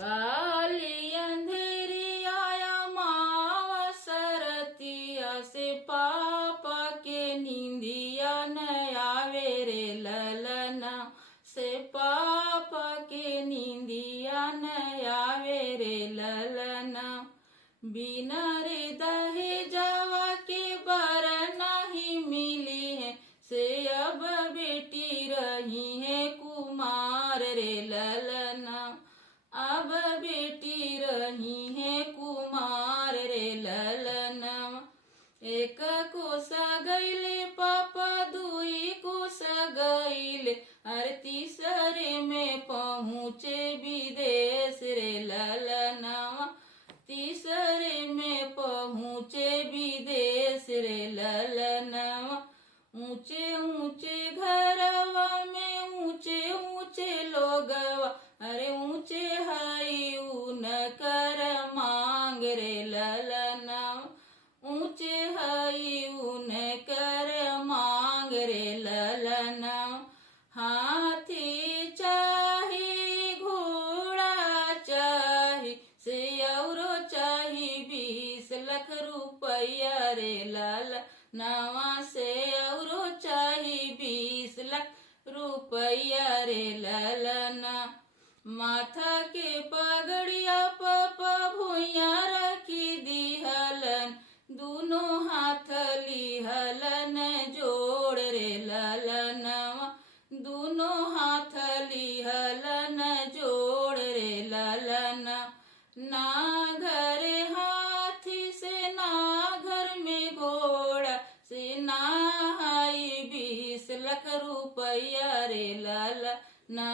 काली अंधेरी आया मावा सरतिया से पापा के नींदिया न आवे रे ललना से पापा के नींदिया न आवे रे ललना बिना रे दहे जावा के बर नहीं मिली है से अब बेटी रही है कुमार रे ललना अब बेटी रही है कुमार रे ललना एक कोस गईले पापा दुई कोस गईले अरे तीसरे में पहुँचे विदेश रे ललना तीसरे में पहुँचे विदेश रे ललना ऊंचे ऊंचे घरवा में ऊंचे ऊंचे लोगवा अरे ऊंचे हाई ऊन कर मांग रे ललना ऊंचे हाई ऊन कर मांग रे ललना हाथी चाही घोड़ा चाही से औरो चाही 20 लाख रुपया रे ललना से औरो चाही 20 लाख रुपया रे ललना माथा के पगड़िया पापा भुइया रखी दिहलन दोनों हाथ लिहलन जोड़ रे ललना दोनों हाथ लिहलन जोड़ रे ललना ना घर हाथी से ना घर में घोड़ा से ना हाई 20 लाख रुपया रे ललना